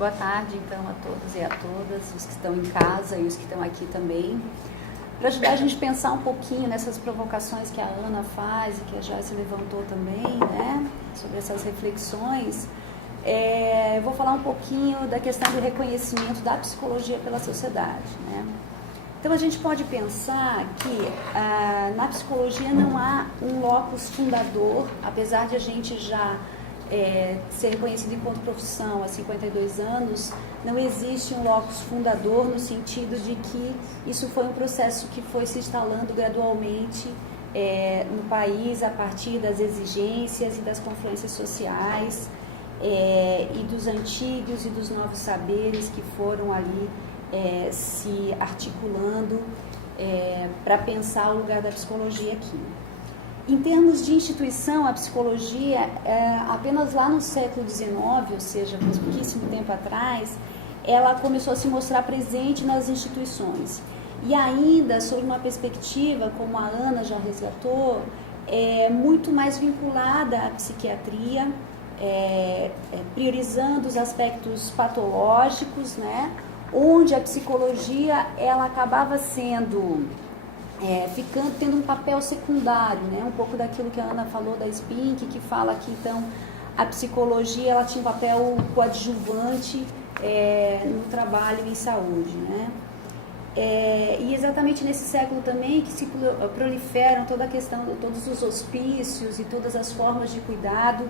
Boa tarde, então, a todos e a todas, os que estão em casa e os que estão aqui também. Para ajudar a gente a pensar um pouquinho nessas provocações que a Ana faz e que a Joyce levantou também, né, sobre essas reflexões, eu vou falar um pouquinho da questão do reconhecimento da psicologia pela sociedade, né. Então, a gente pode pensar que na psicologia não há um locus fundador, apesar de a gente já ser reconhecido enquanto profissão há 52 anos, não existe um locus fundador no sentido de que isso foi um processo que foi se instalando gradualmente no país a partir das exigências e das confluências sociais e dos antigos e dos novos saberes que foram ali se articulando para pensar o lugar da psicologia aqui. Em termos de instituição, a psicologia, apenas lá no século XIX, ou seja, pouquíssimo tempo atrás, ela começou a se mostrar presente nas instituições. E ainda, sob uma perspectiva, como a Ana já resgatou, muito mais vinculada à psiquiatria, priorizando os aspectos patológicos, né, onde a psicologia ela acabava sendo... tendo um papel secundário, né? Um pouco daquilo que a Ana falou da Spink, que fala que então a psicologia ela tinha um papel coadjuvante no trabalho em saúde, né? E exatamente nesse século também que se proliferam toda a questão, todos os hospícios e todas as formas de cuidado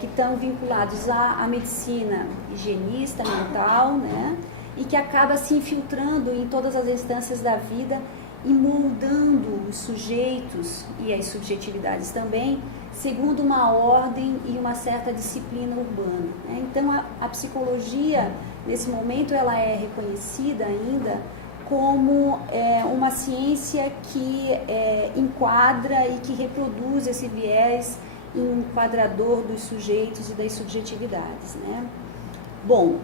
que estão vinculados à medicina higienista, mental, né? E que acaba se infiltrando em todas as instâncias da vida e moldando os sujeitos e as subjetividades também, segundo uma ordem e uma certa disciplina urbana, né? Então, a psicologia, nesse momento, ela é reconhecida ainda como uma ciência que enquadra e que reproduz esse viés enquadrador dos sujeitos e das subjetividades, né? Bom,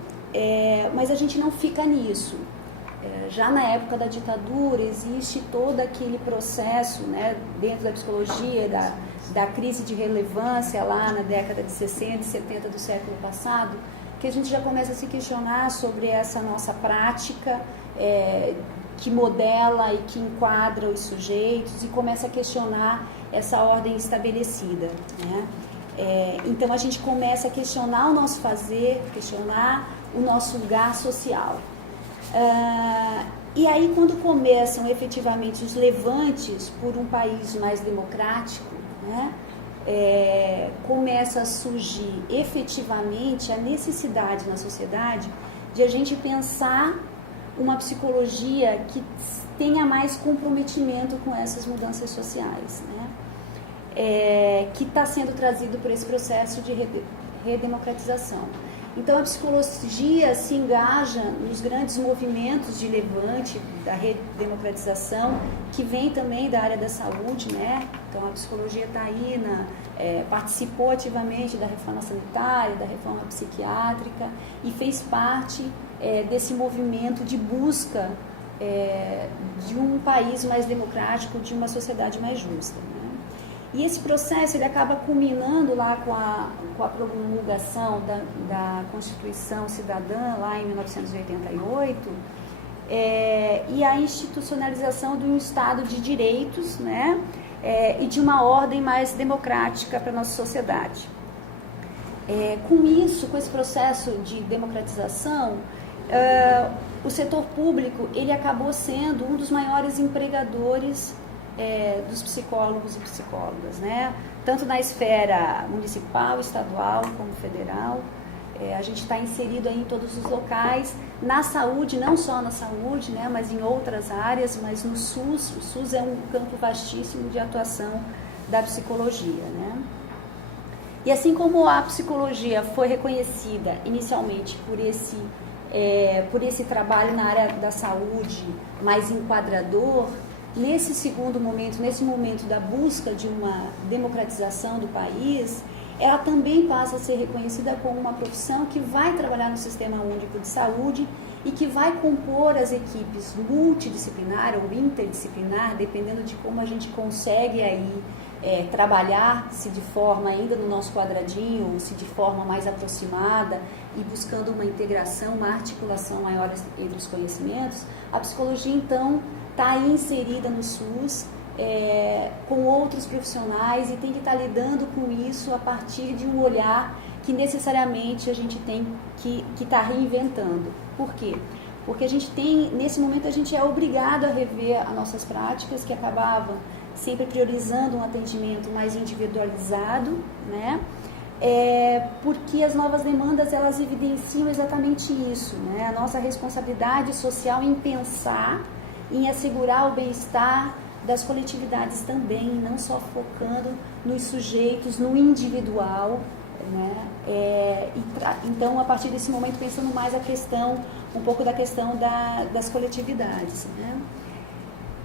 mas a gente não fica nisso. Já na época da ditadura existe todo aquele processo, né, dentro da psicologia, da crise de relevância lá na década de 60 e 70 do século passado, que a gente já começa a se questionar sobre essa nossa prática que modela e que enquadra os sujeitos e começa a questionar essa ordem estabelecida, né? Então a gente começa a questionar o nosso fazer, questionar o nosso lugar social. E aí quando começam efetivamente os levantes por um país mais democrático, né, começa a surgir efetivamente a necessidade na sociedade de a gente pensar uma psicologia que tenha mais comprometimento com essas mudanças sociais, né, que está sendo trazido por esse processo de redemocratização. Então, a psicologia se engaja nos grandes movimentos de levante, da redemocratização, que vem também da área da saúde, né? Então, a psicologia está aí, participou ativamente da reforma sanitária, da reforma psiquiátrica e fez parte desse movimento de busca de um país mais democrático, de uma sociedade mais justa, né? E esse processo ele acaba culminando lá com a promulgação da Constituição Cidadã, lá em 1988, e a institucionalização de um Estado de direitos, né, e de uma ordem mais democrática para a nossa sociedade. Com isso, com esse processo de democratização, o setor público ele acabou sendo um dos maiores empregadores dos psicólogos e psicólogas, né? Tanto na esfera municipal, estadual como federal. A gente está inserido aí em todos os locais, na saúde, não só na saúde, né, mas em outras áreas, mas no SUS. O SUS é um campo vastíssimo de atuação da psicologia, né? E assim como a psicologia foi reconhecida inicialmente por esse trabalho na área da saúde mais enquadrador, nesse segundo momento, nesse momento da busca de uma democratização do país, ela também passa a ser reconhecida como uma profissão que vai trabalhar no Sistema Único de Saúde e que vai compor as equipes multidisciplinar ou interdisciplinar, dependendo de como a gente consegue aí trabalhar se de forma ainda no nosso quadradinho, ou se de forma mais aproximada e buscando uma integração, uma articulação maior entre os conhecimentos, a psicologia então está aí inserida no SUS com outros profissionais e tem que estar lidando com isso a partir de um olhar que necessariamente a gente tem que estar reinventando. Por quê? Porque a gente tem, nesse momento a gente é obrigado a rever as nossas práticas que acabavam sempre priorizando um atendimento mais individualizado, né? Porque as novas demandas, elas evidenciam exatamente isso, né? A nossa responsabilidade social em pensar, em assegurar o bem-estar das coletividades também, não só focando nos sujeitos, no individual, né? Então, a partir desse momento, pensando mais um pouco da questão das coletividades, né?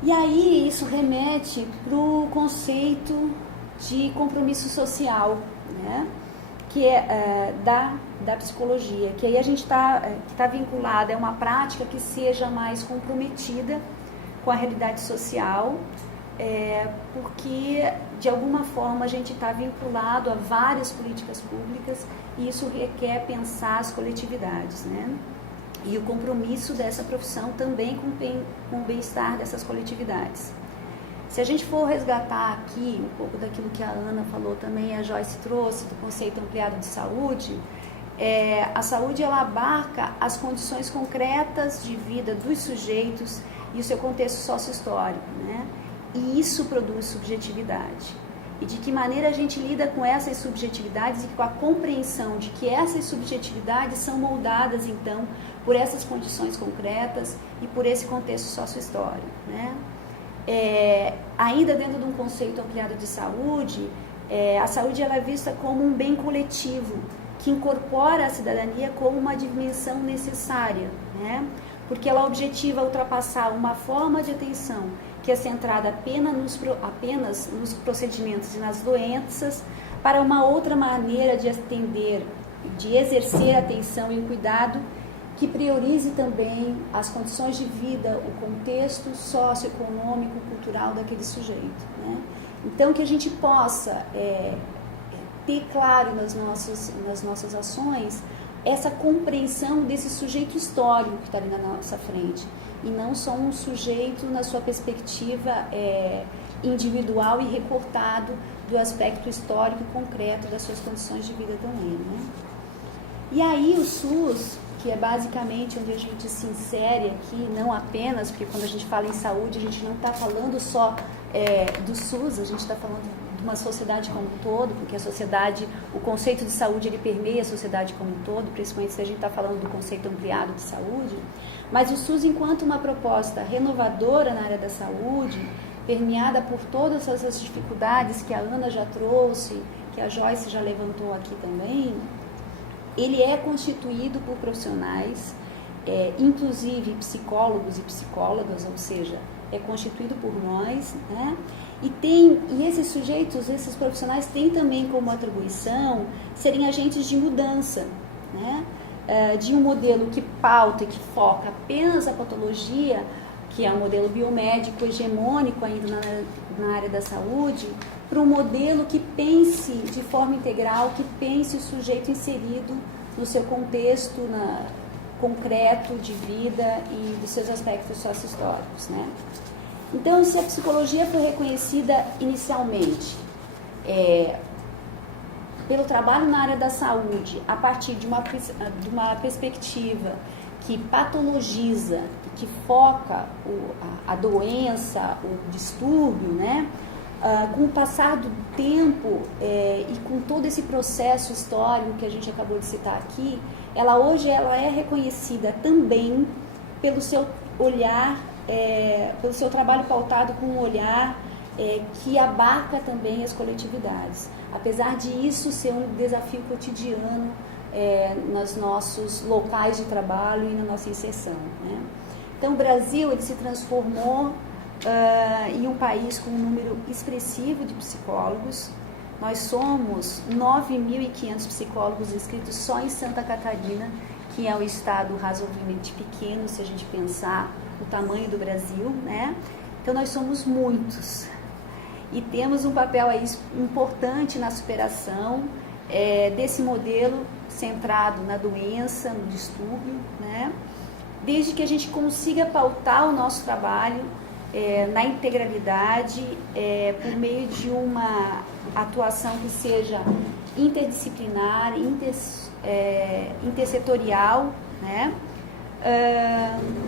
E aí isso remete para o conceito de compromisso social, né? Que é da psicologia, que aí a gente tá vinculada a uma prática que seja mais comprometida com a realidade social, porque de alguma forma a gente está vinculado a várias políticas públicas e isso requer pensar as coletividades, né? E o compromisso dessa profissão também com o bem-estar dessas coletividades. Se a gente for resgatar aqui um pouco daquilo que a Ana falou também, a Joyce trouxe, do conceito ampliado de saúde, a saúde ela abarca as condições concretas de vida dos sujeitos e o seu contexto sócio-histórico, né? E isso produz subjetividade. E de que maneira a gente lida com essas subjetividades e com a compreensão de que essas subjetividades são moldadas, então, por essas condições concretas e por esse contexto sócio-histórico, né? Ainda dentro de um conceito ampliado de saúde, a saúde ela é vista como um bem coletivo, que incorpora a cidadania como uma dimensão necessária, né? Porque ela objetiva ultrapassar uma forma de atenção que é centrada apenas nos procedimentos e nas doenças, para uma outra maneira de atender, de exercer a atenção e o cuidado que priorize também as condições de vida, o contexto socioeconômico, cultural daquele sujeito, né? Então, que a gente possa ter claro nas nossas ações essa compreensão desse sujeito histórico que está ali na nossa frente, e não só um sujeito na sua perspectiva individual e recortado do aspecto histórico e concreto das suas condições de vida também, né? E aí o SUS, que é basicamente onde a gente se insere aqui, não apenas, porque quando a gente fala em saúde, a gente não está falando só do SUS, a gente está falando de uma sociedade como um todo, porque a sociedade, o conceito de saúde, ele permeia a sociedade como um todo, principalmente se a gente está falando do conceito ampliado de saúde, mas o SUS, enquanto uma proposta renovadora na área da saúde, permeada por todas essas dificuldades que a Ana já trouxe, que a Joyce já levantou aqui também, ele é constituído por profissionais, inclusive psicólogos e psicólogas, ou seja, é constituído por nós, né? E esses sujeitos, esses profissionais têm também como atribuição serem agentes de mudança, né? De um modelo que pauta e que foca apenas a patologia, que é um modelo biomédico hegemônico ainda na área da saúde, para um modelo que pense de forma integral, que pense o sujeito inserido no seu contexto concreto de vida e dos seus aspectos socio-históricos, né? Então, se a psicologia foi reconhecida inicialmente pelo trabalho na área da saúde, a partir de uma perspectiva que patologiza, que foca a doença, o distúrbio, né? Com o passar do tempo e com todo esse processo histórico que a gente acabou de citar aqui, hoje ela é reconhecida também pelo seu olhar, pelo seu trabalho pautado com um olhar que abarca também as coletividades. Apesar de isso ser um desafio cotidiano nos nossos locais de trabalho e na nossa inserção, né? Então, o Brasil ele se transformou em um país com um número expressivo de psicólogos. Nós somos 9.500 psicólogos inscritos só em Santa Catarina, que é um estado razoavelmente pequeno, se a gente pensar o tamanho do Brasil, né? Então, nós somos muitos. e temos um papel aí importante na superação desse modelo centrado na doença, no distúrbio, né? Desde que a gente consiga pautar o nosso trabalho na integralidade, por meio de uma atuação que seja interdisciplinar, intersetorial, né?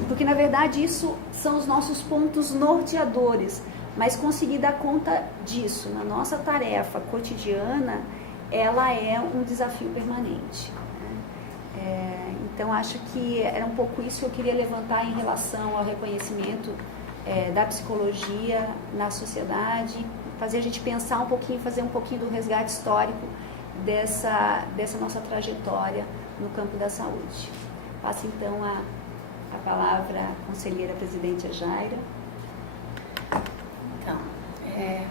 Porque na verdade isso são os nossos pontos norteadores, mas conseguir dar conta disso na nossa tarefa cotidiana, ela é um desafio permanente, né? Então acho que era um pouco isso que eu queria levantar em relação ao reconhecimento da psicologia na sociedade, fazer a gente pensar um pouquinho, fazer um pouquinho do resgate histórico dessa nossa trajetória no campo da saúde. Passo então a palavra à conselheira presidente Jaira. Então,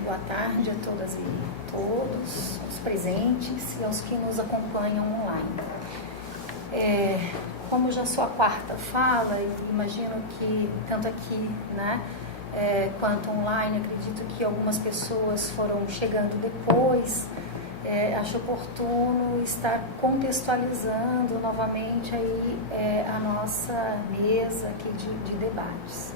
boa tarde a todas e todos, aos presentes e aos que nos acompanham online. Como já sou a quarta fala, eu imagino que tanto aqui, né, quanto online, acredito que algumas pessoas foram chegando depois. Acho oportuno estar contextualizando novamente aí, a nossa mesa aqui de debates.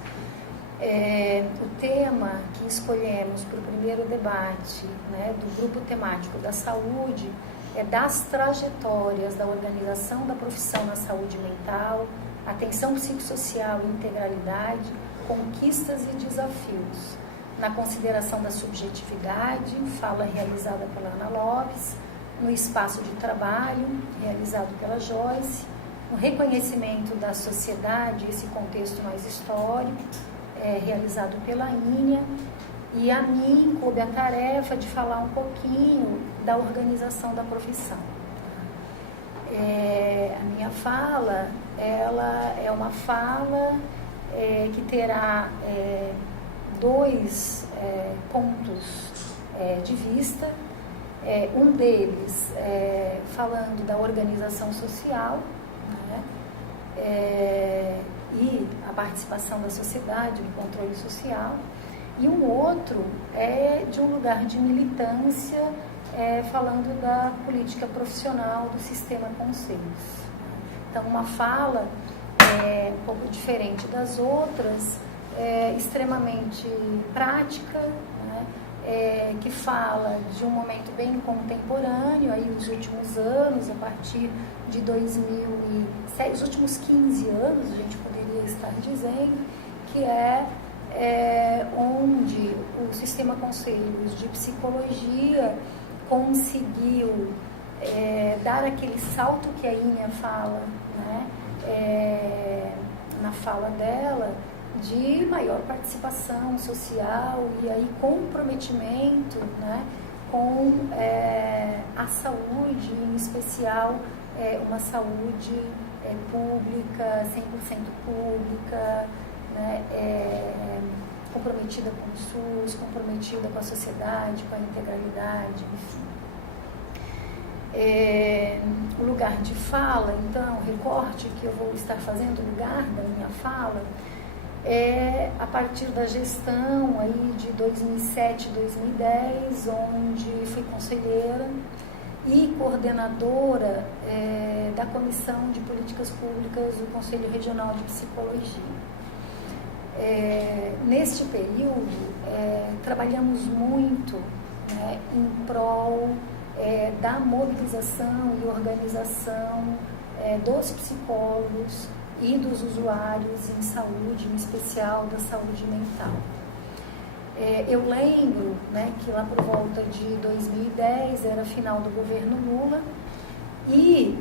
O tema que escolhemos para o primeiro debate, né, do grupo temático da saúde é das trajetórias da organização da profissão na saúde mental, atenção psicossocial e integralidade, conquistas e desafios, na consideração da subjetividade, fala realizada pela Ana Lopes, no espaço de trabalho, realizado pela Joyce, no reconhecimento da sociedade, esse contexto mais histórico, realizado pela Ínia, e a mim coube a tarefa de falar um pouquinho da organização da profissão. A minha fala, ela é uma fala que terá dois pontos de vista, um deles falando da organização social, né, e a participação da sociedade no controle social, e um outro de um lugar de militância, falando da política profissional do sistema conselhos. Então, uma fala um pouco diferente das outras, extremamente prática, né, que fala de um momento bem contemporâneo, aí os últimos anos, a partir de 2007, os últimos 15 anos, a gente poderia estar dizendo, que onde o sistema conselhos de psicologia conseguiu dar aquele salto que a Ínia fala, né, na fala dela, de maior participação social e aí comprometimento, né, com a saúde, em especial uma saúde pública, 100% pública, né, comprometida com o SUS, comprometida com a sociedade, com a integralidade, enfim. O lugar de fala, então, o recorte que eu vou estar fazendo, o lugar da minha fala, a partir da gestão aí de 2007, 2010, onde fui conselheira e coordenadora da Comissão de Políticas Públicas do Conselho Regional de Psicologia. Neste período, trabalhamos muito, né, em prol da mobilização e organização dos psicólogos e dos usuários em saúde, em especial da saúde mental. Eu lembro, né, que lá por volta de 2010, era final do governo Lula, e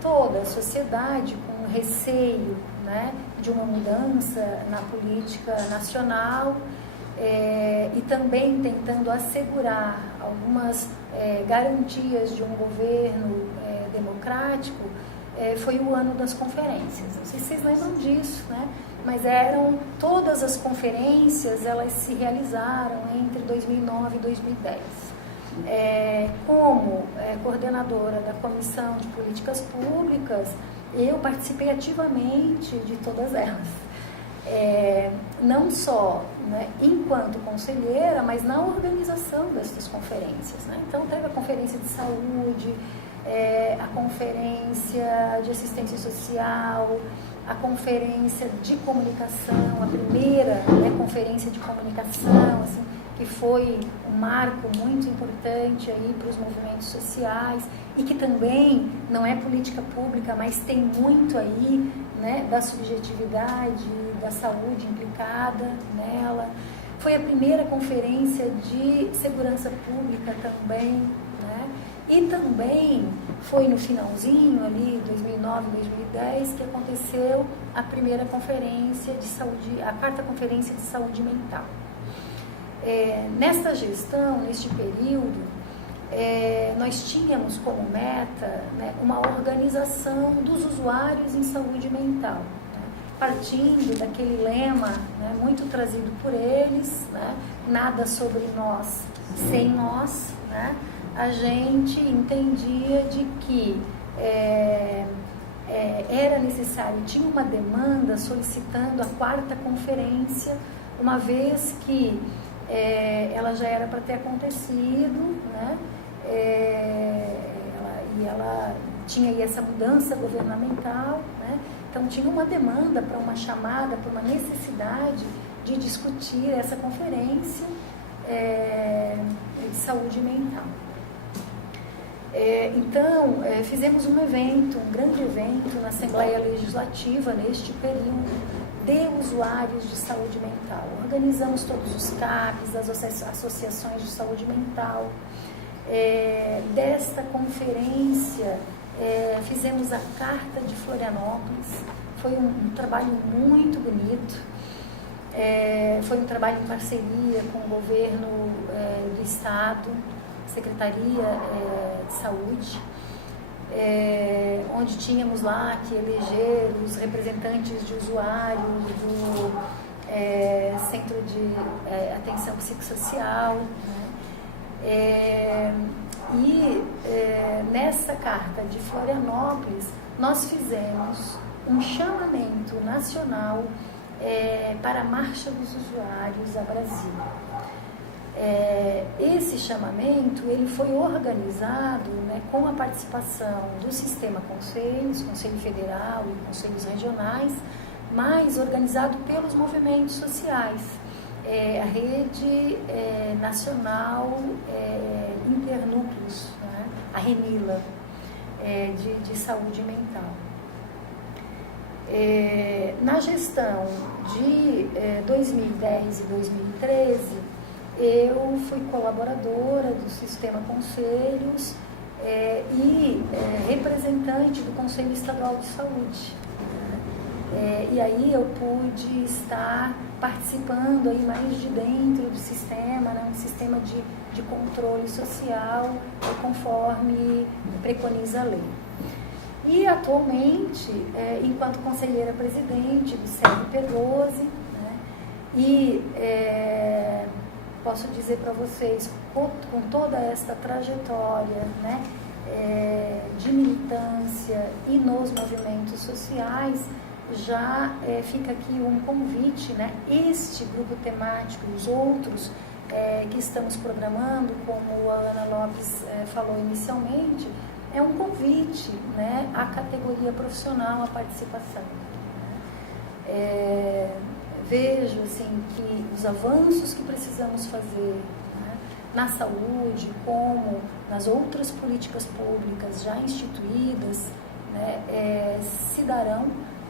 toda a sociedade com receio, né, de uma mudança na política nacional, e também tentando assegurar algumas garantias de um governo democrático, foi o ano das conferências. Não sei se vocês lembram disso, né? Mas todas as conferências, elas se realizaram entre 2009 e 2010. Como coordenadora da Comissão de Políticas Públicas, eu participei ativamente de todas elas. não só, né, enquanto conselheira, mas na organização dessas conferências, né? Então teve a conferência de saúde, a conferência de assistência social, a conferência de comunicação, a primeira, né, conferência de comunicação, assim, que foi um marco muito importante aí para os movimentos sociais e que também não é política pública, mas tem muito aí, né, da subjetividade, da saúde implicada nela. Foi a primeira conferência de segurança pública também, né? E também foi no finalzinho ali, 2009, 2010, que aconteceu a primeira conferência de saúde, a quarta conferência de saúde mental. Nesta gestão, neste período, nós tínhamos como meta, né, uma organização dos usuários em saúde mental, né, partindo daquele lema, né, muito trazido por eles, né, nada sobre nós sem nós, né, a gente entendia de que era necessário, tinha uma demanda solicitando a quarta conferência, uma vez que ela já era para ter acontecido, né? Ela tinha aí essa mudança governamental, né? Então tinha uma demanda para uma chamada, para uma necessidade de discutir essa conferência de saúde mental. Então, fizemos um evento, um grande evento na Assembleia Legislativa neste período de usuários de saúde mental. Organizamos todos os CAPs, as associações de saúde mental. Desta conferência, fizemos a Carta de Florianópolis. Foi um trabalho muito bonito. Foi um trabalho em parceria com o governo do Estado, Secretaria de Saúde, onde tínhamos lá que eleger os representantes de usuários do Centro de Atenção Psicossocial, né? Nessa Carta de Florianópolis, nós fizemos um chamamento nacional para a Marcha dos Usuários a Brasília. Esse chamamento ele foi organizado, né, com a participação do Sistema Conselhos, Conselho Federal e Conselhos Regionais, mas organizado pelos movimentos sociais, a Rede Nacional Internúcleos, né, a RENILA, de saúde mental. Na gestão de 2010 e 2013, eu fui colaboradora do Sistema Conselhos e representante do Conselho Estadual de Saúde. E aí eu pude estar participando aí mais de dentro do sistema, né, um sistema de controle social, conforme preconiza a lei. E atualmente, enquanto conselheira presidente do CRP12, né, posso dizer para vocês, com toda esta trajetória, né, de militância e nos movimentos sociais, já fica aqui um convite, né, este grupo temático, os outros que estamos programando, como a Ana Lopes falou inicialmente, é um convite, né, à categoria profissional, à participação. Vejo assim, que os avanços que precisamos fazer, né, na saúde, como nas outras políticas públicas já instituídas, né, se darão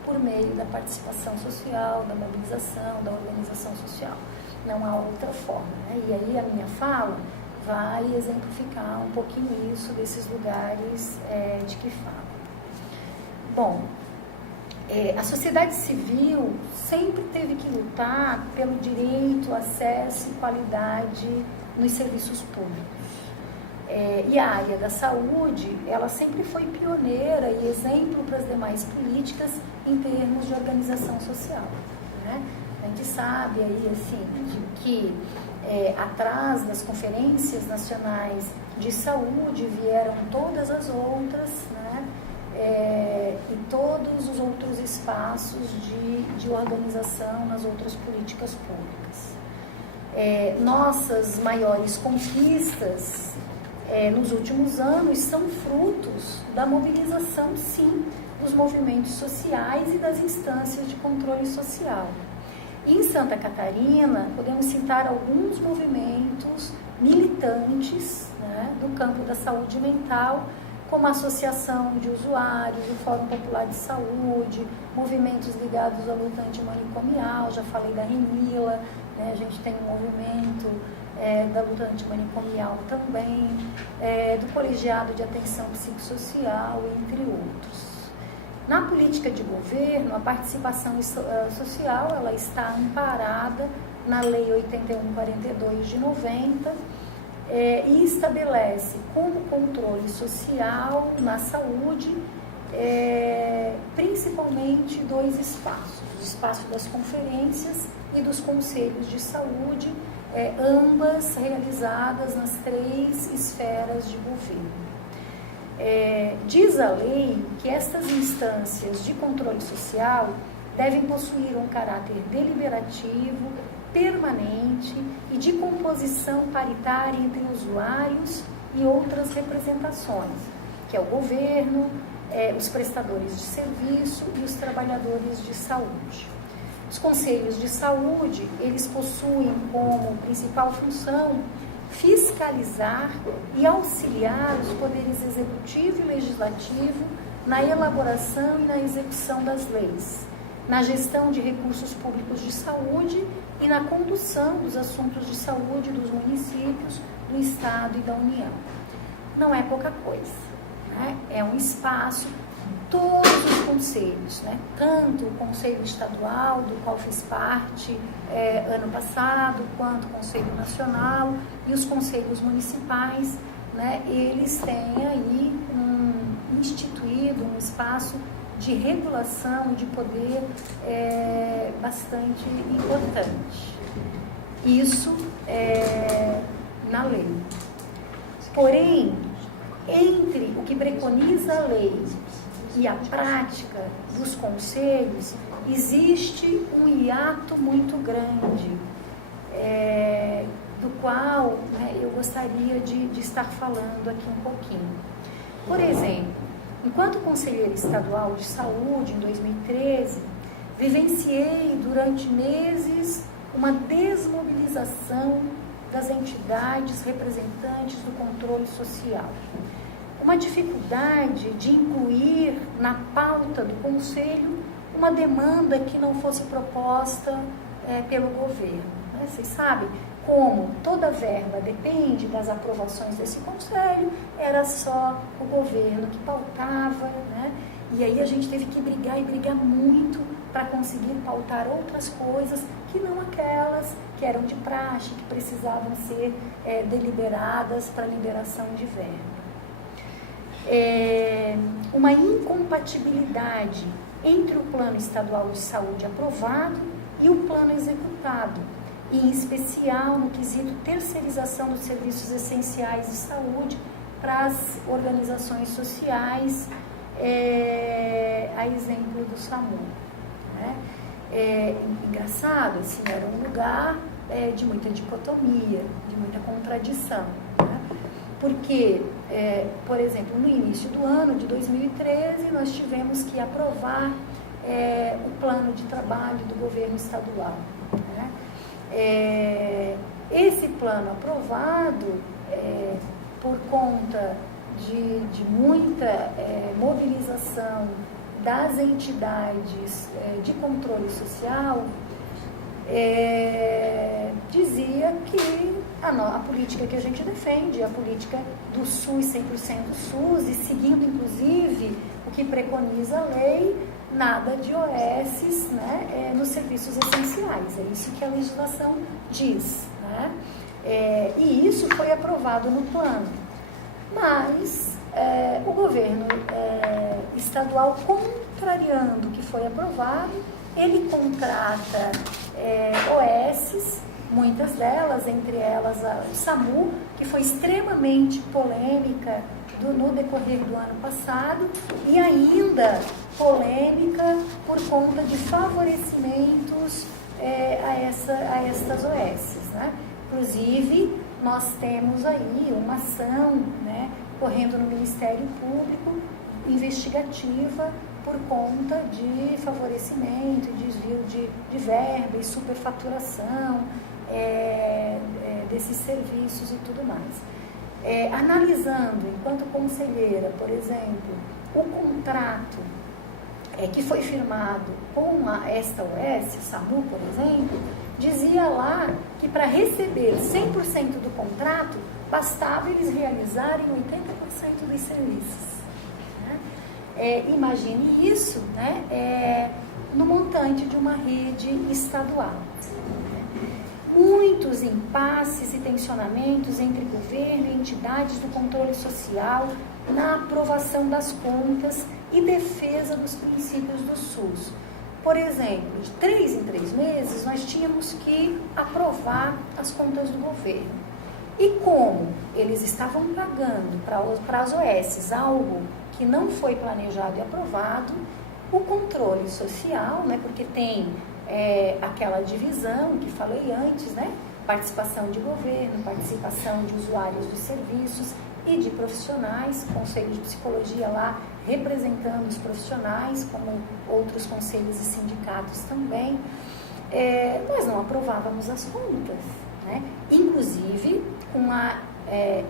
por meio da participação social, da mobilização, da organização social. Não há outra forma, né? E aí a minha fala vai exemplificar um pouquinho isso desses lugares de que falo. Bom, a sociedade civil sempre teve que lutar pelo direito, acesso e qualidade nos serviços públicos. E a área da saúde, ela sempre foi pioneira e exemplo para as demais políticas em termos de organização social, né? A gente sabe aí, assim, de que atrás das conferências nacionais de saúde vieram todas as outras, né? E todos os outros espaços de organização nas outras políticas públicas. Nossas maiores conquistas nos últimos anos são frutos da mobilização, sim, dos movimentos sociais e das instâncias de controle social. Em Santa Catarina, podemos citar alguns movimentos militantes, né, do campo da saúde mental, como a Associação de Usuários, o Fórum Popular de Saúde, movimentos ligados à luta antimanicomial, já falei da Renila, né, a gente tem um movimento da luta antimanicomial também, do Colegiado de Atenção Psicossocial, entre outros. Na política de governo, a participação social ela está amparada na Lei 8142 de 90 e estabelece como controle social na saúde principalmente dois espaços, o espaço das conferências e dos conselhos de saúde, ambas realizadas nas 3 esferas de governo. Diz a lei que estas instâncias de controle social devem possuir um caráter deliberativo, permanente e de composição paritária entre usuários e outras representações, que é o governo, os prestadores de serviço e os trabalhadores de saúde. Os conselhos de saúde, eles possuem como principal função fiscalizar e auxiliar os poderes executivo e legislativo na elaboração e na execução das leis, na gestão de recursos públicos de saúde e na condução dos assuntos de saúde dos municípios, do Estado e da União. Não é pouca coisa, né? É um espaço, todos os conselhos, né? Tanto o Conselho Estadual, do qual fiz parte ano passado, quanto o Conselho Nacional e os conselhos municipais, né? Eles têm aí instituído um espaço de regulação de poder bastante importante. Isso na lei. Porém, entre o que preconiza a lei e a prática dos conselhos, existe um hiato muito grande, do qual, né, eu gostaria de estar falando aqui um pouquinho. Por exemplo, enquanto conselheira estadual de saúde, em 2013, vivenciei durante meses uma desmobilização das entidades representantes do controle social. Uma dificuldade de incluir na pauta do conselho uma demanda que não fosse proposta pelo governo. Né? Vocês sabem, como toda verba depende das aprovações desse conselho, era só o governo que pautava, né? E aí a gente teve que brigar e brigar muito para conseguir pautar outras coisas que não aquelas que eram de praxe, que precisavam ser deliberadas para liberação de verba. Uma incompatibilidade entre o plano estadual de saúde aprovado e o plano executado, em especial no quesito terceirização dos serviços essenciais de saúde para as organizações sociais, a exemplo do SAMU. Né? Engraçado, assim, era um lugar de muita dicotomia, de muita contradição. Né? Porque, por exemplo, no início do ano de 2013, nós tivemos que aprovar o plano de trabalho do governo estadual. Né? Esse plano aprovado, por conta de muita mobilização das entidades de controle social, dizia que a política que a gente defende, a política do SUS, 100% SUS, e seguindo inclusive o que preconiza a lei, nada de OS, né, nos serviços essenciais. É isso que a legislação diz. Né? E isso foi aprovado no plano. Mas o governo estadual, contrariando o que foi aprovado, ele contrata OSs, muitas delas, entre elas o SAMU, que foi extremamente polêmica no decorrer do ano passado, e ainda polêmica por conta de favorecimentos a estas OS, né? Inclusive, nós temos aí uma ação, né, correndo no Ministério Público, investigativa, por conta de favorecimento, desvio de verba e superfaturação desses serviços e tudo mais. Analisando, enquanto conselheira, por exemplo, o contrato que foi firmado com esta OS, SAMU, por exemplo, dizia lá que para receber 100% do contrato, bastava eles realizarem 80% dos serviços. Né? Imagine isso, né, no montante de uma rede estadual. Muitos impasses e tensionamentos entre governo e entidades do controle social na aprovação das contas e defesa dos princípios do SUS. Por exemplo, de 3 em 3 meses, nós tínhamos que aprovar as contas do governo. E como eles estavam pagando para as OS algo que não foi planejado e aprovado, o controle social, né, porque tem aquela divisão que falei antes, né, participação de governo, participação de usuários dos serviços e de profissionais, conselho de psicologia lá representando os profissionais, como outros conselhos e sindicatos também, nós não aprovávamos as contas, né? Inclusive com a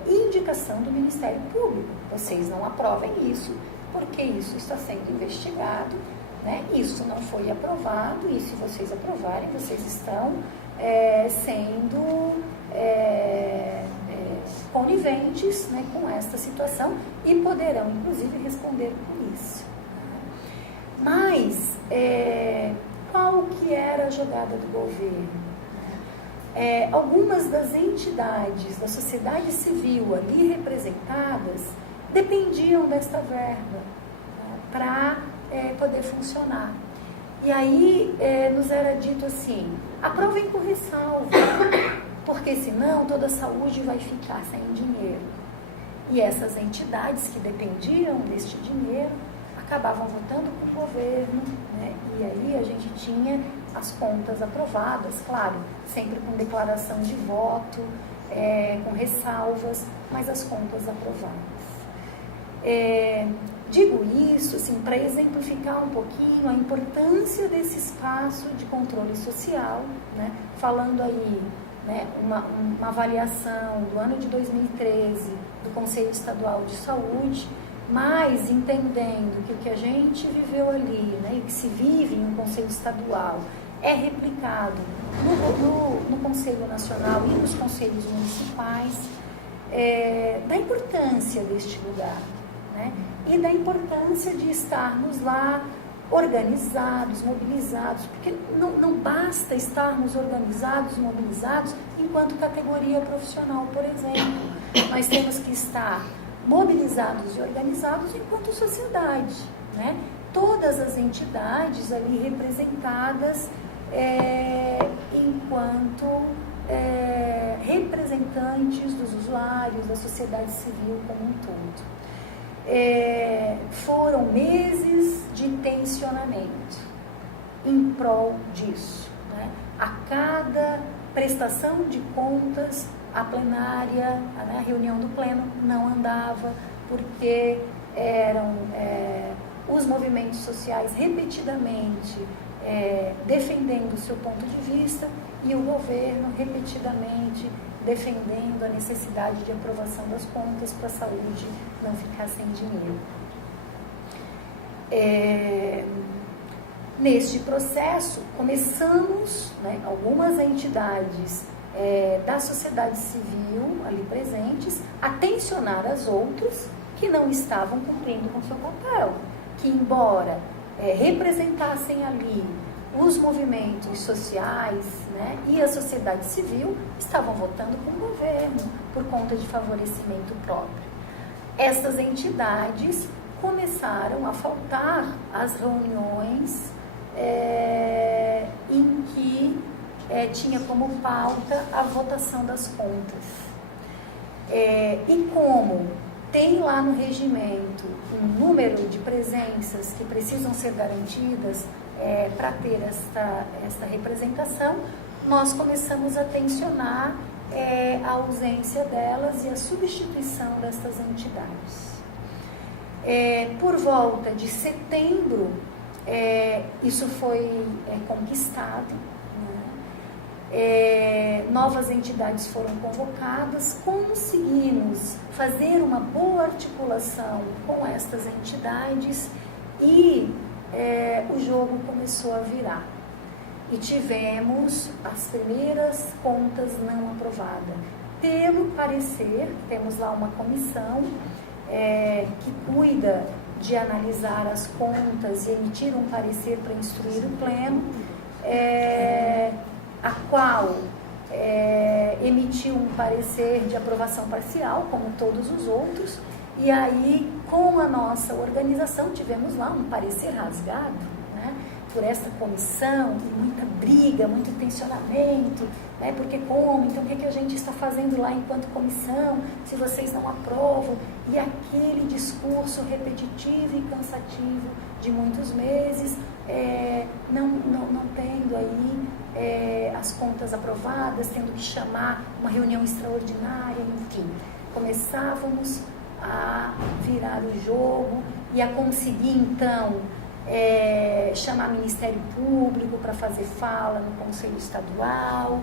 indicação do Ministério Público. Vocês não aprovem isso, porque isso está sendo investigado, né? Isso não foi aprovado, e se vocês aprovarem, vocês estão sendo coniventes, né, com esta situação e poderão, inclusive, responder por isso. Mas, qual que era a jogada do governo? Algumas das entidades da sociedade civil ali representadas dependiam desta verba, né, para poder funcionar. E aí nos era dito assim, aprovem com ressalva, porque senão toda a saúde vai ficar sem dinheiro. E essas entidades que dependiam deste dinheiro acabavam votando com o governo, né? E aí a gente tinha as contas aprovadas, claro, sempre com declaração de voto, com ressalvas, mas as contas aprovadas. Digo isso assim, para exemplificar um pouquinho a importância desse espaço de controle social, né? Falando aí, né, uma avaliação do ano de 2013 do Conselho Estadual de Saúde, mas entendendo que o que a gente viveu ali, né, e o que se vive em um Conselho Estadual é replicado no Conselho Nacional e nos Conselhos Municipais, da importância deste lugar, né, e da importância de estarmos lá organizados, mobilizados, porque não basta estarmos organizados, mobilizados enquanto categoria profissional, por exemplo. Nós temos que estar mobilizados e organizados enquanto sociedade, né? Todas as entidades ali representadas enquanto representantes dos usuários, da sociedade civil como um todo. Foram meses de tensionamento em prol disso, né? A cada prestação de contas, a plenária, a reunião do pleno não andava, porque eram os movimentos sociais repetidamente defendendo o seu ponto de vista e o governo repetidamente defendendo a necessidade de aprovação das contas para a saúde não ficar sem dinheiro. Neste processo, começamos, né, algumas entidades da sociedade civil ali presentes a tensionar as outras que não estavam cumprindo com seu papel, que embora representassem ali os movimentos sociais, né, e a sociedade civil, estavam votando com o governo por conta de favorecimento próprio. Essas entidades começaram a faltar às reuniões em que tinha como pauta a votação das contas. E como tem lá no regimento um número de presenças que precisam ser garantidas para ter esta representação, nós começamos a tensionar a ausência delas e a substituição destas entidades. Por volta de setembro, isso foi conquistado, né? Novas entidades foram convocadas, conseguimos fazer uma boa articulação com estas entidades e o jogo começou a virar. E tivemos as primeiras contas não aprovadas. Pelo parecer, temos lá uma comissão que cuida de analisar as contas e emitir um parecer para instruir o pleno, a qual emitiu um parecer de aprovação parcial, como todos os outros, e aí, com a nossa organização, tivemos lá um parecer rasgado, né, por esta comissão, e muita briga, muito tensionamento, né, porque como, então o que a gente está fazendo lá enquanto comissão, se vocês não aprovam, e aquele discurso repetitivo e cansativo de muitos meses, não tendo aí as contas aprovadas, tendo que chamar uma reunião extraordinária, enfim, começávamos a virar o jogo e a conseguir então chamar Ministério Público para fazer fala no Conselho Estadual,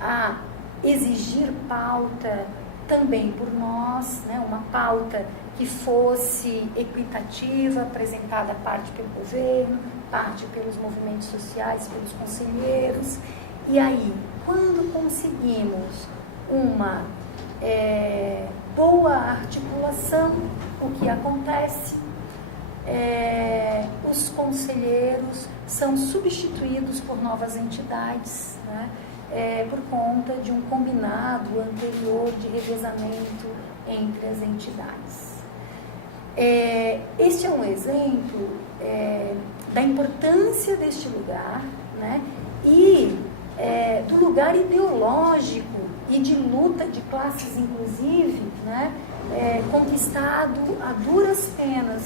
a exigir pauta também por nós, né, uma pauta que fosse equitativa, apresentada parte pelo governo, parte pelos movimentos sociais, pelos conselheiros. E aí, quando conseguimos uma boa articulação, o que acontece? Os conselheiros são substituídos por novas entidades, né, por conta de um combinado anterior de revezamento entre as entidades. Este é um exemplo da importância deste lugar, né, e do lugar ideológico e de luta de classes, inclusive, né, conquistado a duras penas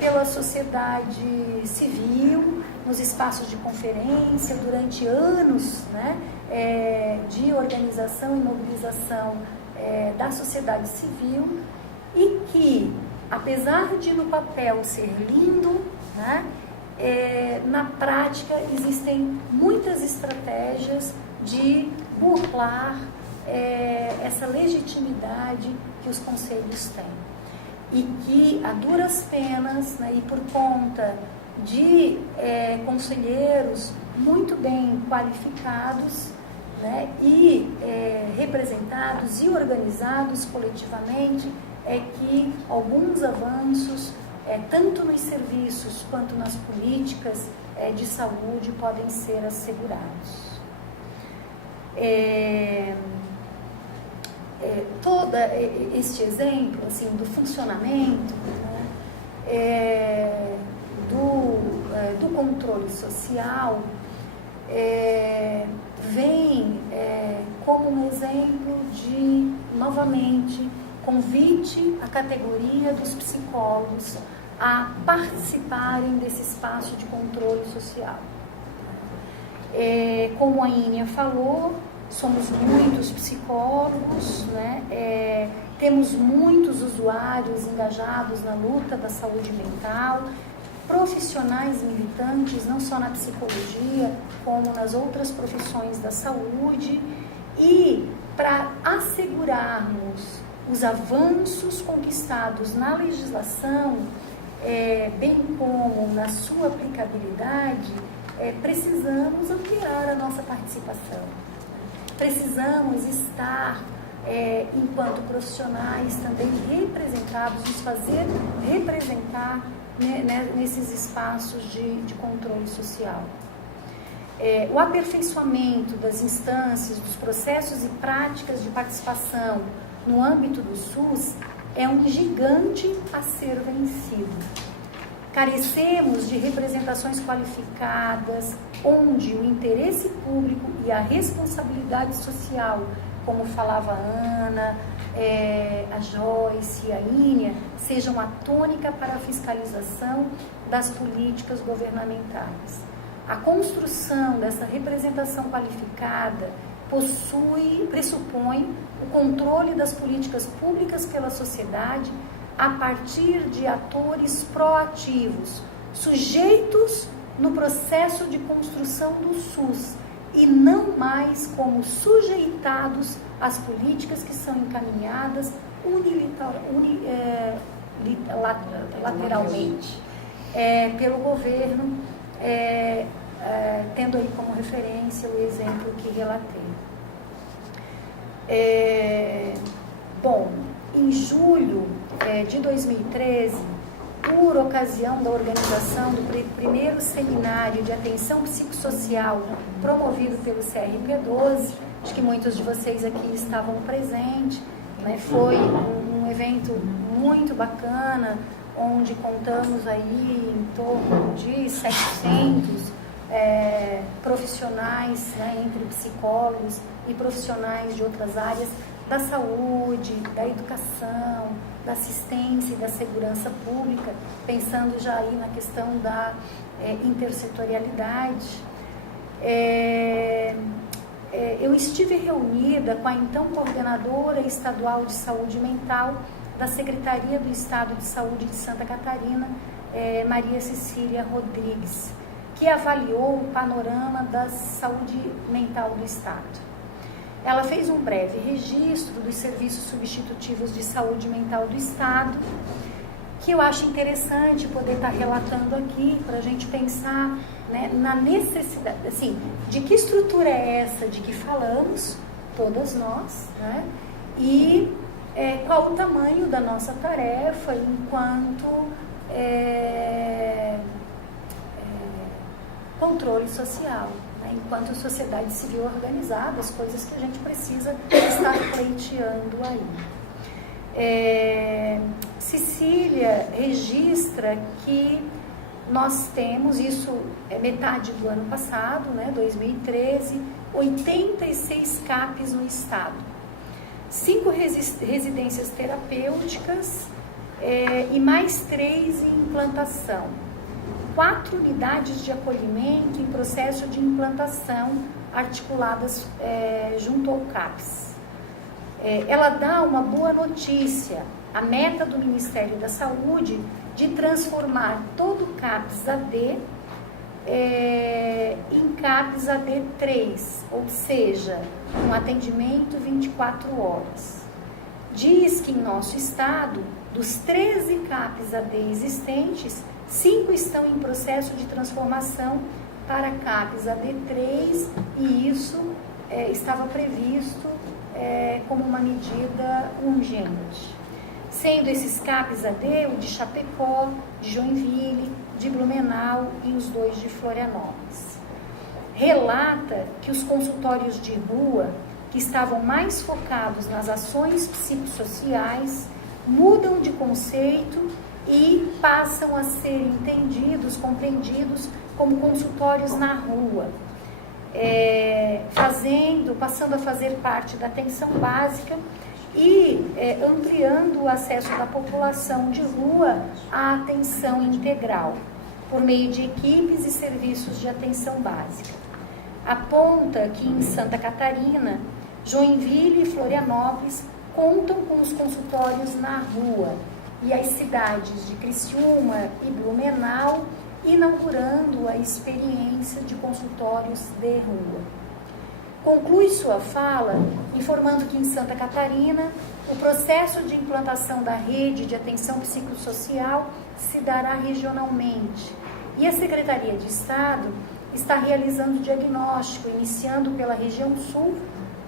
pela sociedade civil, nos espaços de conferência, durante anos, né, de organização e mobilização da sociedade civil, e que, apesar de no papel ser lindo, né, na prática existem muitas estratégias de burlar essa legitimidade que os conselhos têm. E que, a duras penas, né, e por conta de conselheiros muito bem qualificados, né, e representados e organizados coletivamente, que alguns avanços, tanto nos serviços quanto nas políticas de saúde, podem ser assegurados. Todo este exemplo assim, do funcionamento, né, do controle social vem como um exemplo de, novamente, convite à categoria dos psicólogos a participarem desse espaço de controle social. Como a Ínia falou, somos muitos psicólogos, né? Temos muitos usuários engajados na luta da saúde mental, profissionais militantes, não só na psicologia, como nas outras profissões da saúde, e para assegurarmos os avanços conquistados na legislação, bem como na sua aplicabilidade, precisamos ampliar a nossa participação. Precisamos estar, enquanto profissionais, também representados, nos fazer representar, né, nesses espaços de controle social. O aperfeiçoamento das instâncias, dos processos e práticas de participação no âmbito do SUS é um gigante a ser vencido. Carecemos de representações qualificadas, onde o interesse público e a responsabilidade social como falava a Ana, a Joyce e a Ínia, sejam a tônica para a fiscalização das políticas governamentais. A construção dessa representação qualificada pressupõe o controle das políticas públicas pela sociedade a partir de atores proativos, sujeitos no processo de construção do SUS e não mais como sujeitados às políticas que são encaminhadas lateralmente pelo governo, tendo aí como referência o exemplo que relatei. Bom, em julho de 2013, por ocasião da organização do primeiro seminário de atenção psicossocial promovido pelo CRP12, acho que muitos de vocês aqui estavam presentes, né? Foi um evento muito bacana, onde contamos aí em torno de 700 profissionais, né, entre psicólogos e profissionais de outras áreas da saúde, da educação, da assistência e da segurança pública, pensando já aí na questão da intersetorialidade. Eu estive reunida com a então coordenadora estadual de saúde mental da Secretaria do Estado de Saúde de Santa Catarina, Maria Cecília Rodrigues, que avaliou o panorama da saúde mental do Estado. Ela fez um breve registro dos serviços substitutivos de saúde mental do Estado, que eu acho interessante poder estar relatando aqui, para a gente pensar, né, na necessidade, assim, de que estrutura é essa de que falamos, todas nós, né, e qual o tamanho da nossa tarefa enquanto controle social, né, enquanto sociedade civil organizada, as coisas que a gente precisa estar pleiteando aí. Cecília registra que nós temos, isso é metade do ano passado, né, 2013, 86 CAPs no estado, 5 residências terapêuticas e mais 3 em implantação, 4 unidades de acolhimento em processo de implantação articuladas junto ao CAPS. Ela dá uma boa notícia, a meta do Ministério da Saúde de transformar todo o CAPS AD em CAPS AD 3, ou seja, um atendimento 24 horas. Diz que em nosso estado, dos 13 CAPS AD existentes, 5 estão em processo de transformação para CAPS AD 3 e isso estava previsto como uma medida urgente. Sendo esses CAPs AD o de Chapecó, de Joinville, de Blumenau e os 2 de Florianópolis. Relata que os consultórios de rua, que estavam mais focados nas ações psicossociais, mudam de conceito e passam a ser entendidos, compreendidos como consultórios na rua, passando a fazer parte da atenção básica e ampliando o acesso da população de rua à atenção integral, por meio de equipes e serviços de atenção básica. Aponta que em Santa Catarina, Joinville e Florianópolis contam com os consultórios na rua e as cidades de Criciúma e Blumenau inaugurando a experiência de consultórios de rua. Conclui sua fala informando que em Santa Catarina o processo de implantação da rede de atenção psicossocial se dará regionalmente e a Secretaria de Estado está realizando o diagnóstico, iniciando pela região sul,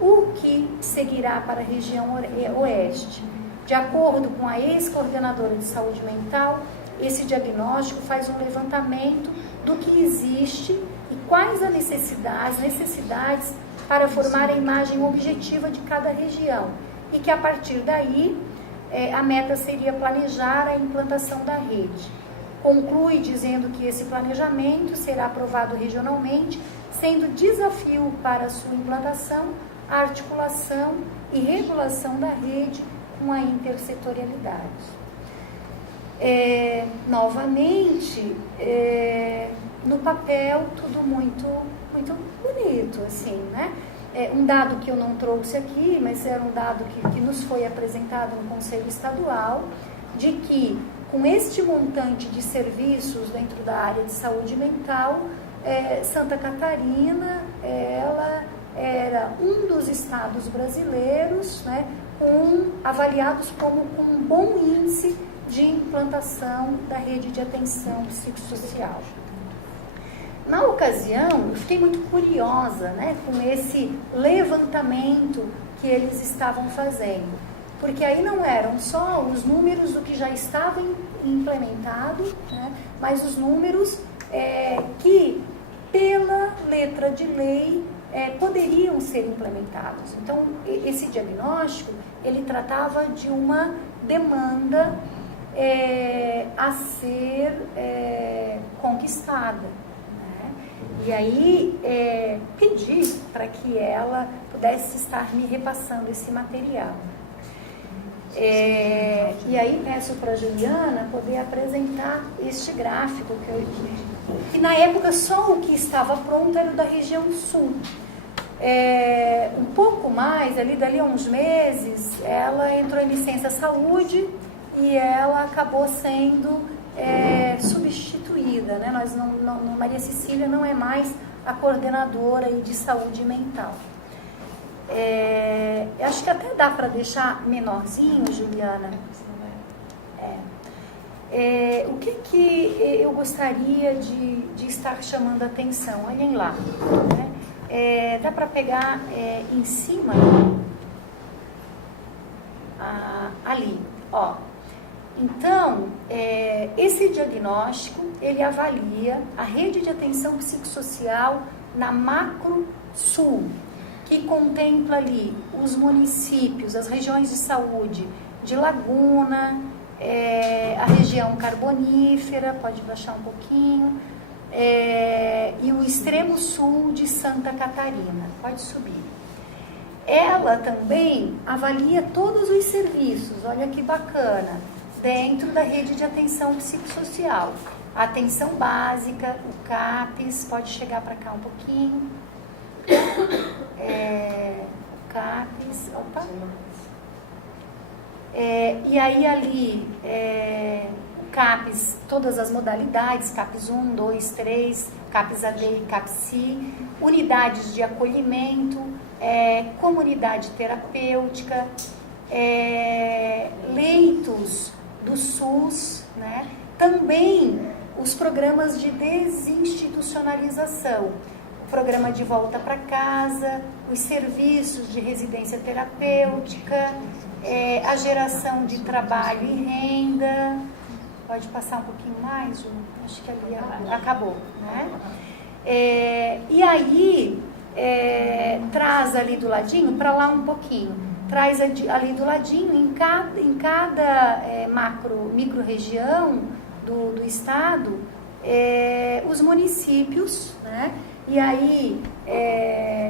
o que seguirá para a região oeste. De acordo com a ex-coordenadora de saúde mental, esse diagnóstico faz um levantamento do que existe e quais as necessidades para formar a imagem objetiva de cada região e que a partir daí a meta seria planejar a implantação da rede. Conclui dizendo que esse planejamento será aprovado regionalmente, sendo desafio para a sua implantação a articulação e regulação da rede com a intersetorialidade. Novamente, no papel, tudo muito bonito, assim, né? Um dado que eu não trouxe aqui, mas era um dado que nos foi apresentado no Conselho Estadual, de que com este montante de serviços dentro da área de saúde mental, Santa Catarina, ela era um dos estados brasileiros, né, avaliados como com um bom índice de implantação da rede de atenção psicossocial. Na ocasião, eu fiquei muito curiosa, né, com esse levantamento que eles estavam fazendo, porque aí não eram só os números do que já estava implementado, né, mas os números que, pela letra de lei, poderiam ser implementados. Então, esse diagnóstico, ele tratava de uma demanda a ser conquistada. E aí, pedi para que ela pudesse estar me repassando esse material. E aí, peço para a Juliana poder apresentar este gráfico, que na época só o que estava pronto era o da região sul. Um pouco mais, dali a uns meses, ela entrou em licença saúde e ela acabou sendo substituída, né? Maria Cecília não é mais a coordenadora de saúde mental. Acho que até dá para deixar menorzinho, Juliana. O que eu gostaria de estar chamando a atenção? Olhem lá, né? Dá para pegar em cima ali, ó. Então, esse diagnóstico, ele avalia a rede de atenção psicossocial na Macro Sul, que contempla ali os municípios, as regiões de saúde de Laguna, a região carbonífera, pode baixar um pouquinho, e o extremo sul de Santa Catarina, pode subir. Ela também avalia todos os serviços, olha que bacana, dentro da rede de atenção psicossocial. A atenção básica, o CAPES, pode chegar para cá um pouquinho. O CAPES, opa. E aí ali, o CAPES, todas as modalidades, CAPES 1, 2, 3, CAPES AD e CAPES-C, unidades de acolhimento, comunidade terapêutica, leitos do SUS, né? Também os programas de desinstitucionalização, o programa de volta para casa, os serviços de residência terapêutica, a geração de trabalho e renda. Pode passar um pouquinho mais, Ju? Acho que ali acabou, né? E aí, traz ali do ladinho, para lá um pouquinho, traz ali do ladinho, em cada micro-região do estado, os municípios, né? E aí,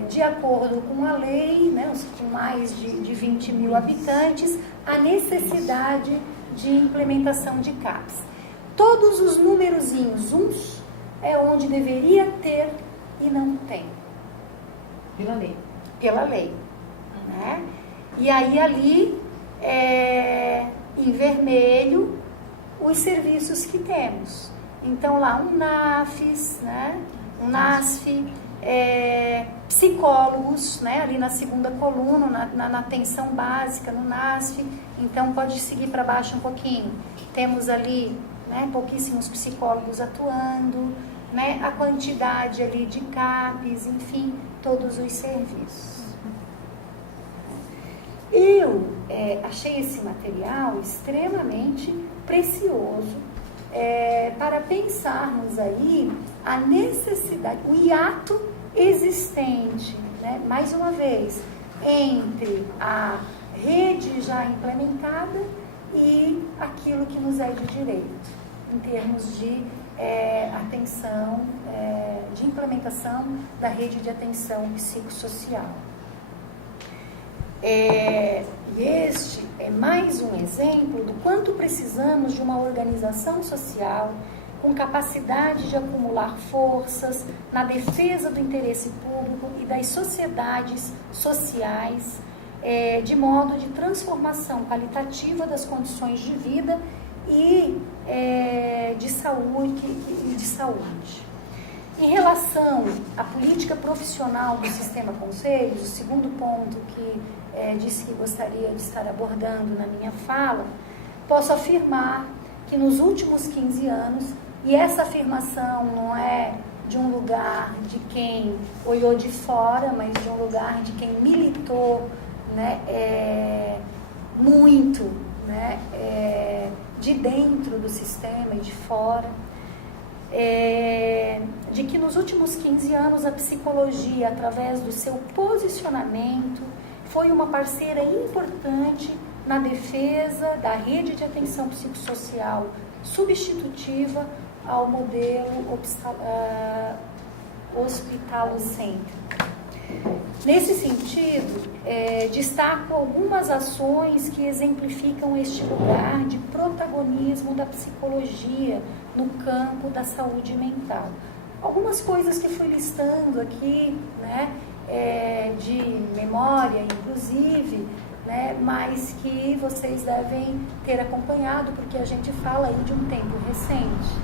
de acordo com a lei, né, com mais de 20 mil habitantes, a necessidade de implementação de CAPES. Todos os numerozinhos uns é onde deveria ter e não tem. Pela lei. Pela lei, né? E aí ali, em vermelho, os serviços que temos. Então lá um NAFES, né? Um NASF, psicólogos, né? Ali na segunda coluna, na atenção básica, no NASF. Então pode seguir para baixo um pouquinho. Temos ali, né, pouquíssimos psicólogos atuando, né? A quantidade ali de CAPES, enfim, todos os serviços. Eu achei esse material extremamente precioso para pensarmos aí a necessidade, o hiato existente, né, mais uma vez, entre a rede já implementada e aquilo que nos é de direito, em termos de atenção, de implementação da rede de atenção psicossocial. E este é mais um exemplo do quanto precisamos de uma organização social com capacidade de acumular forças na defesa do interesse público e das sociedades sociais, de modo de transformação qualitativa das condições de vida e de saúde. Em relação à política profissional do sistema conselhos, o segundo ponto que disse que gostaria de estar abordando na minha fala, posso afirmar que nos últimos 15 anos, e essa afirmação não é de um lugar de quem olhou de fora, mas de um lugar de quem militou, né, muito, né, de dentro do sistema e de fora, de que nos últimos 15 anos a psicologia, através do seu posicionamento, foi uma parceira importante na defesa da rede de atenção psicossocial substitutiva ao modelo hospitalocêntrico. Nesse sentido, destaco algumas ações que exemplificam este lugar de protagonismo da psicologia no campo da saúde mental. Algumas coisas que fui listando aqui, né, de memória, inclusive, né, mas que vocês devem ter acompanhado, porque a gente fala aí de um tempo recente,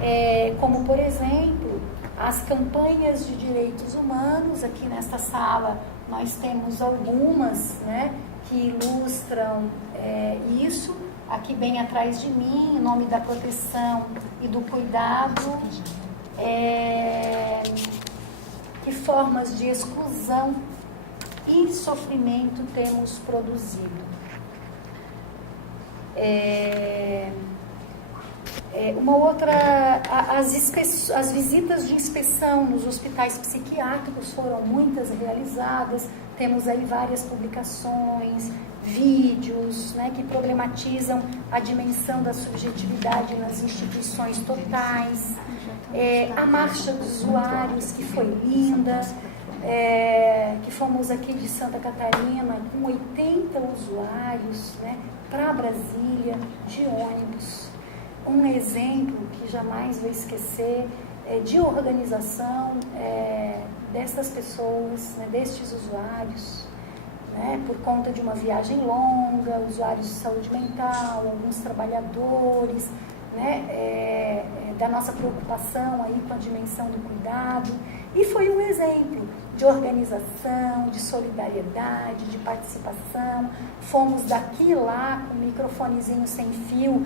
né? Como, por exemplo, as campanhas de direitos humanos. Aqui nesta sala nós temos algumas, né, que ilustram isso. Aqui bem atrás de mim, em nome da proteção e do cuidado, que formas de exclusão e sofrimento temos produzido. Uma outra, as visitas de inspeção nos hospitais psiquiátricos foram muitas realizadas. Temos aí várias publicações, vídeos, né, que problematizam a dimensão da subjetividade nas instituições totais. A marcha dos usuários, que foi linda, que fomos aqui de Santa Catarina com 80 usuários, né, para Brasília, de ônibus. Um exemplo que jamais vou esquecer de organização dessas pessoas, né, destes usuários, né, por conta de uma viagem longa, usuários de saúde mental, alguns trabalhadores, né, da nossa preocupação aí com a dimensão do cuidado. E foi um exemplo de organização, de solidariedade, de participação. Fomos daqui e lá com um microfonezinho sem fio,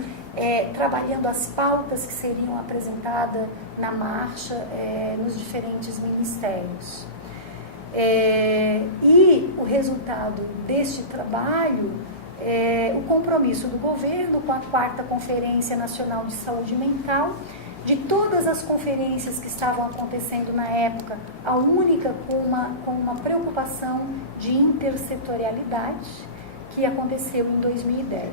trabalhando as pautas que seriam apresentadas na marcha nos diferentes ministérios. E o resultado deste trabalho o compromisso do governo com a 4ª Conferência Nacional de Saúde Mental. De todas as conferências que estavam acontecendo na época, a única com uma preocupação de intersetorialidade, que aconteceu em 2010.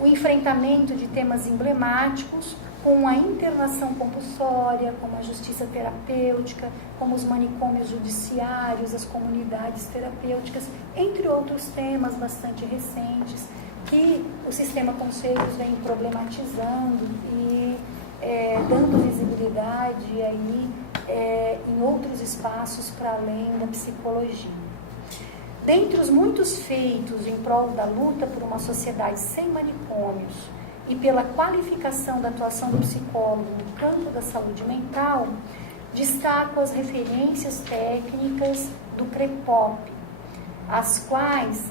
O enfrentamento de temas emblemáticos, com a internação compulsória, como a justiça terapêutica, como os manicômios judiciários, as comunidades terapêuticas, entre outros temas bastante recentes, que o sistema conselhos vem problematizando e dando visibilidade aí, em outros espaços para além da psicologia. Dentre os muitos feitos em prol da luta por uma sociedade sem manicômios e pela qualificação da atuação do psicólogo no campo da saúde mental, destaco as referências técnicas do CREPOP, as quais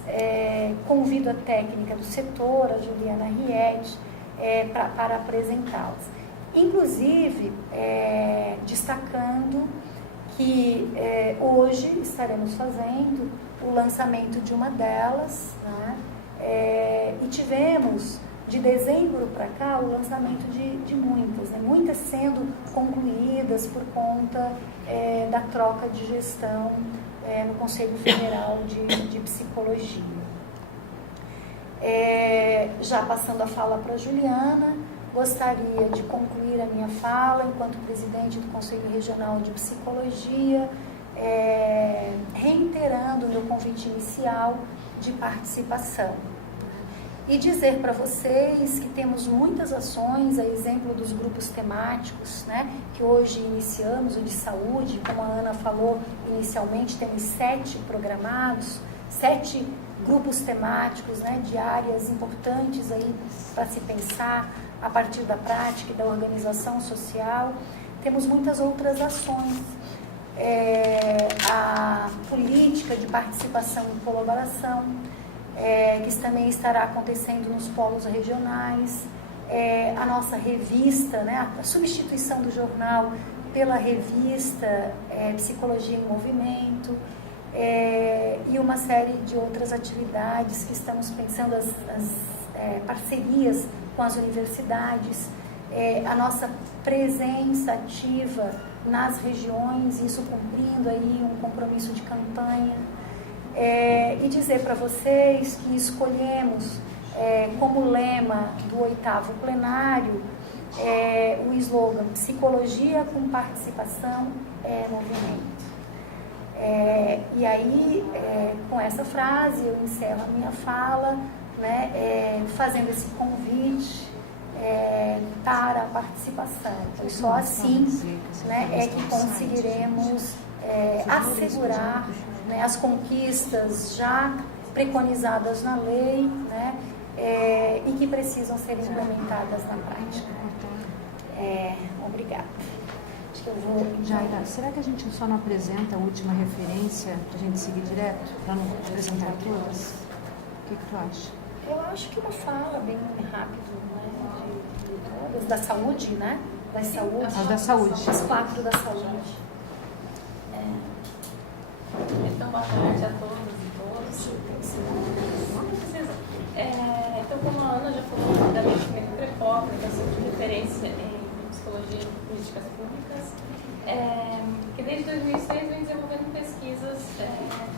convido a técnica do setor, a Juliana Riet, para apresentá-las. Inclusive, destacando que hoje estaremos fazendo o lançamento de uma delas, né? E tivemos, de dezembro para cá, o lançamento de muitas, né? Muitas sendo concluídas por conta da troca de gestão no Conselho Federal de Psicologia. Já passando a fala para a Juliana, gostaria de concluir a minha fala enquanto presidente do Conselho Regional de Psicologia, reiterando o meu convite inicial de participação. E dizer para vocês que temos muitas ações, a exemplo dos grupos temáticos, né, que hoje iniciamos, o de saúde, como a Ana falou inicialmente, temos 7 programados, 7 grupos temáticos, né, de áreas importantes aí para se pensar a partir da prática e da organização social. Temos muitas outras ações, a política de participação e colaboração, que também estará acontecendo nos polos regionais, a nossa revista, né, a substituição do jornal pela revista Psicologia em Movimento, e uma série de outras atividades que estamos pensando, as parcerias com as universidades, a nossa presença ativa nas regiões, isso cumprindo aí um compromisso de campanha. E dizer para vocês que escolhemos como lema do 8º plenário o slogan Psicologia com Participação é Movimento. E aí, com essa frase, eu encerro a minha fala, né, fazendo esse convite para a participação. Pois só assim, né, é que conseguiremos assegurar, né, as conquistas já preconizadas na lei, né, e que precisam ser implementadas na prática. Obrigada. Acho que eu vou... Jaira, será que a gente só não apresenta a última referência para a gente seguir direto, para não apresentar todas? O que tu acha? Eu acho que uma fala bem rápido, né, de todas, da saúde, né? Das saúde. As da saúde. As 4 da saúde. Então, boa tarde a todos e todas. Então, como a Ana já falou rapidamente, o CREPOP, que é o Centro de Referência em Psicologia e Políticas Públicas, que desde 2006 vem desenvolvendo pesquisas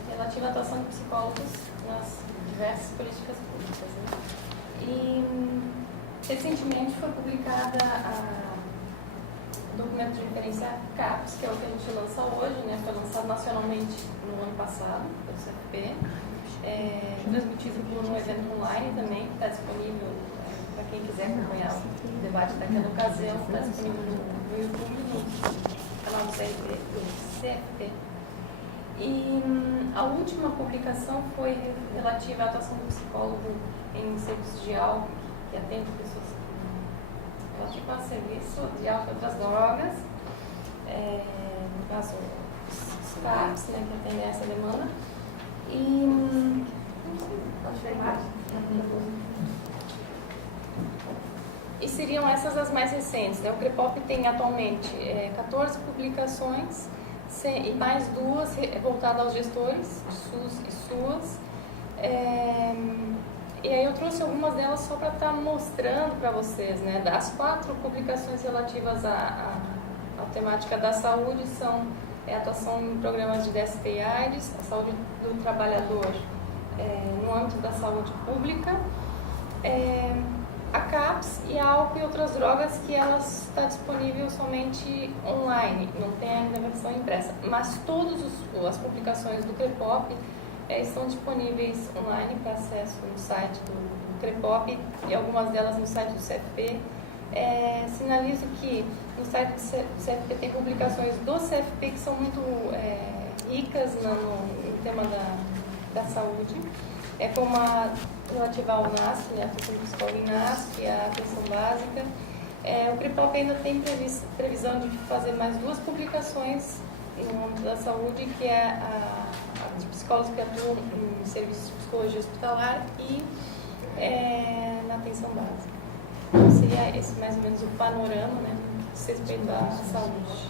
relativas à atuação de psicólogos nas diversas políticas públicas. Né? E recentemente foi publicada o documento de referência CAPS, que é o que a gente lança hoje, né? Foi lançado nacionalmente no ano passado, pelo CFP, transmitido por um evento online também, que está disponível para quem quiser acompanhar o debate daquela ocasião, está disponível no YouTube, no canal do CFP. E a última publicação foi relativa à atuação do psicólogo em serviços de álcool, que atende pessoas relativa a serviço de álcool e outras drogas, no caso os CAPs, né, que atendem essa demanda. E seriam essas as mais recentes, né? O CREPOP tem atualmente 14 publicações e mais 2 voltadas aos gestores, SUS e SUAS. E aí eu trouxe algumas delas só para estar mostrando para vocês, né? Das 4 publicações relativas à temática da saúde são atuação em programas de DST e AIDS, a saúde do trabalhador no âmbito da saúde pública, a CAPS e a álcool e outras drogas, que elas está disponível somente online, não tem ainda a versão impressa, mas todas as publicações do CREPOP estão disponíveis online para acesso no site do CREPOP e algumas delas no site do CFP. Sinalizo que no site do CFP tem publicações do CFP que são muito ricas no tema da saúde, como a relativa ao NASP, né, a atenção do psicólogo em NASP, a atenção básica. O CREPOP ainda tem previsão de fazer mais 2 publicações no âmbito da saúde, que é a de psicólogos que atuam em serviços de psicologia hospitalar e na atenção básica. Então, seria esse mais ou menos o panorama, né, a respeito da saúde.